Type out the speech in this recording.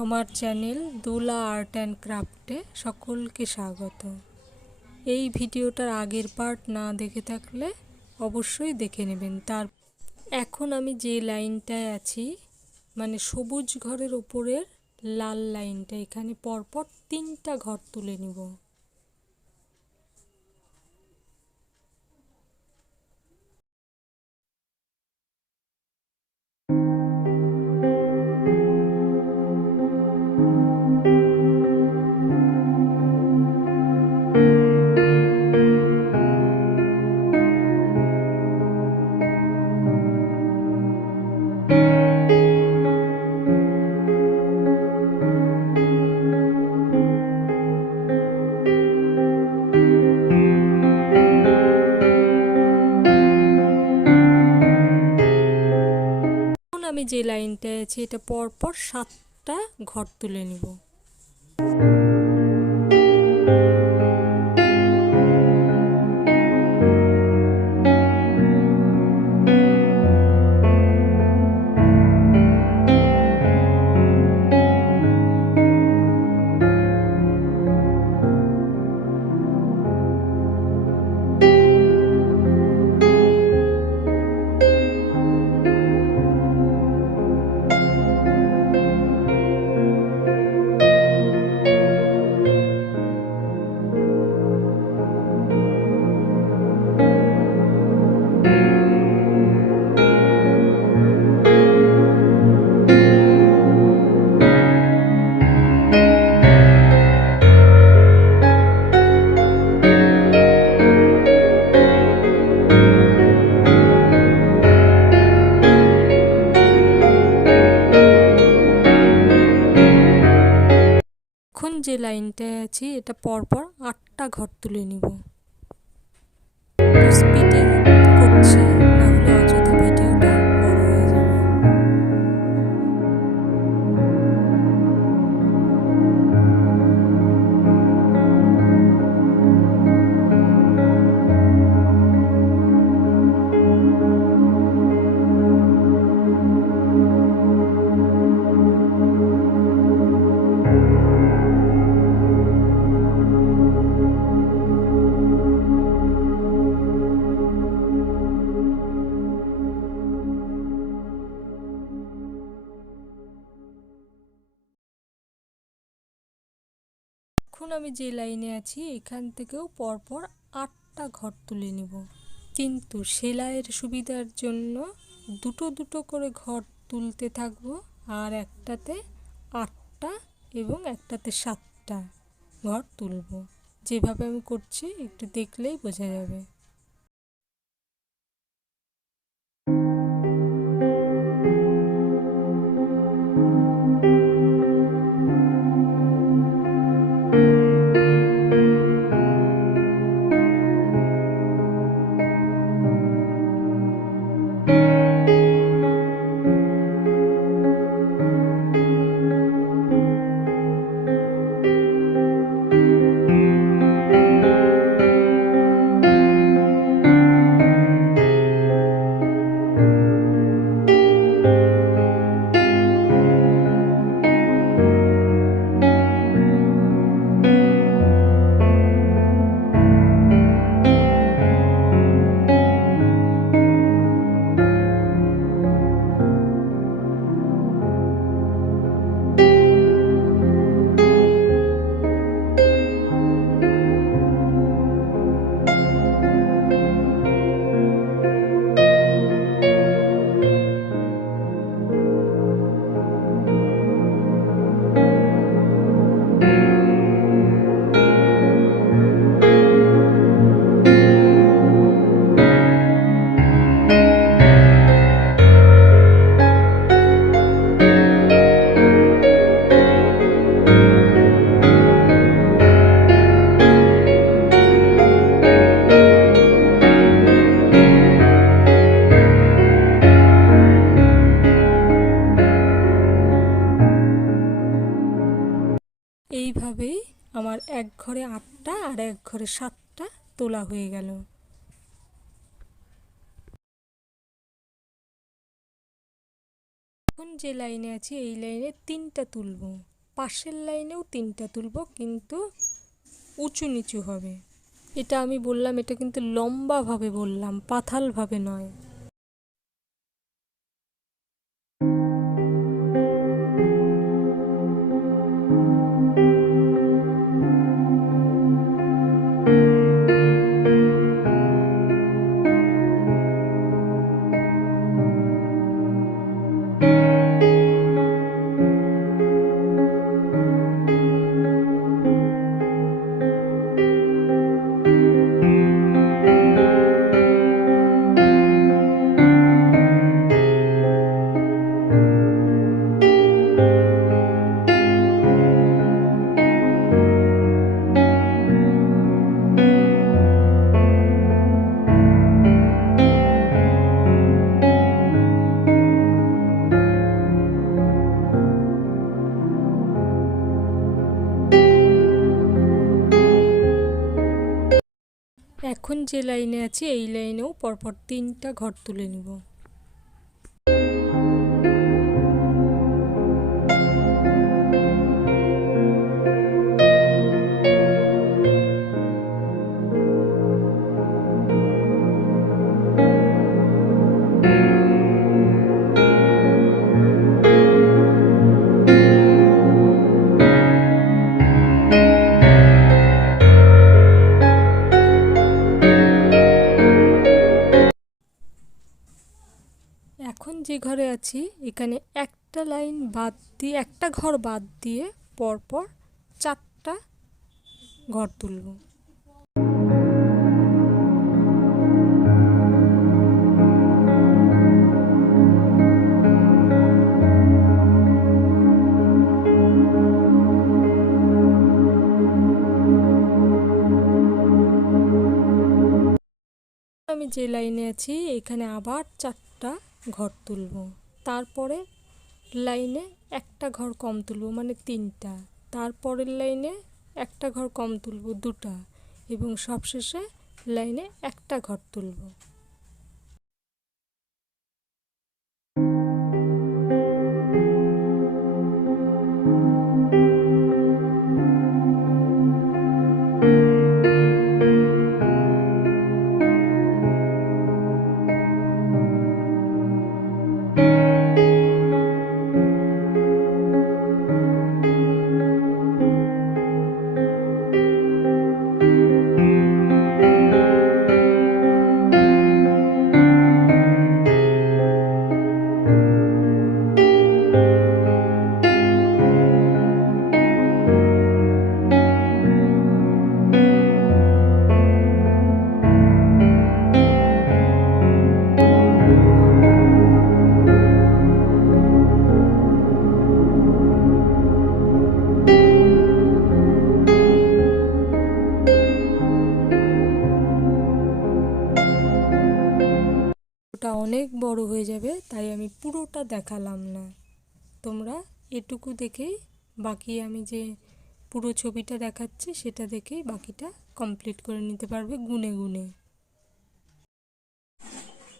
আমার channel Dola art and ক্রাফটে সকলকে স্বাগত। এই ভিডিওটার আগের পার্ট না দেখে থাকলে অবশ্যই দেখে নেবেন। এখন আমি যে লাইনটায় আছি, মানে সবুজ ঘরের ওপরের লাল লাইনটা, এখানে পরপর 3টা ঘর তুলে নিব। আমি যে লাইনটায় আছি এটা পরপর 7টা ঘর তুলে নিব। এখন যে লাইনটায় আছি এটা পরপর 8টা ঘর তুলে নিব। স্পিডে করছি, না হলে অযথা ভিডিওটা বড় হয়ে যাবে। এখন আমি যে লাইনে আছি এখান থেকেও পরপর 8টা ঘর তুলে নিব, কিন্তু সেলাইয়ের সুবিধার জন্য দুটো দুটো করে ঘর তুলতে থাকবো, আর একটাতে 8টা এবং একটাতে 7টা ঘর তুলব। যেভাবে আমি করছি একটু দেখলেই বোঝা যাবে। এইভাবেই আমার এক ঘরে 8টা আর এক ঘরে 7টা তোলা হয়ে গেল। এখন যে লাইনে আছি এই লাইনে 3টা তুলব, পাশের লাইনেও 3টা তুলব, কিন্তু উঁচু নিচু হবে। এটা আমি বললাম, এটা কিন্তু লম্বাভাবে বললাম, পাতালভাবে নয়। এখন যে লাইনে আছি এই লাইনেও পরপর 3টা ঘর তুলে নিব। এখন যে ঘরে আছি এখানে একটা লাইন বাদ দিয়ে, একটা ঘর বাদ দিয়ে পরপর 4টা ঘর তুলব। আমি যে লাইনে আছি এখানে আবার 4টা ঘর তুলব, তারপরে লাইনে একটা ঘর কম তুলব, মানে 3টা, তারপরের লাইনে একটা ঘর কম তুলব, 2টা, এবং সবশেষে লাইনে একটা ঘর তুলব। ওটা অনেক বড় হয়ে যাবে, তাই আমি পুরোটা দেখালাম না। তোমরা এটুকু দেখেই বাকি আমি যে পুরো ছবিটা দেখাচ্ছি সেটা দেখেই বাকিটা কমপ্লিট করে নিতে পারবে গুনে গুনে।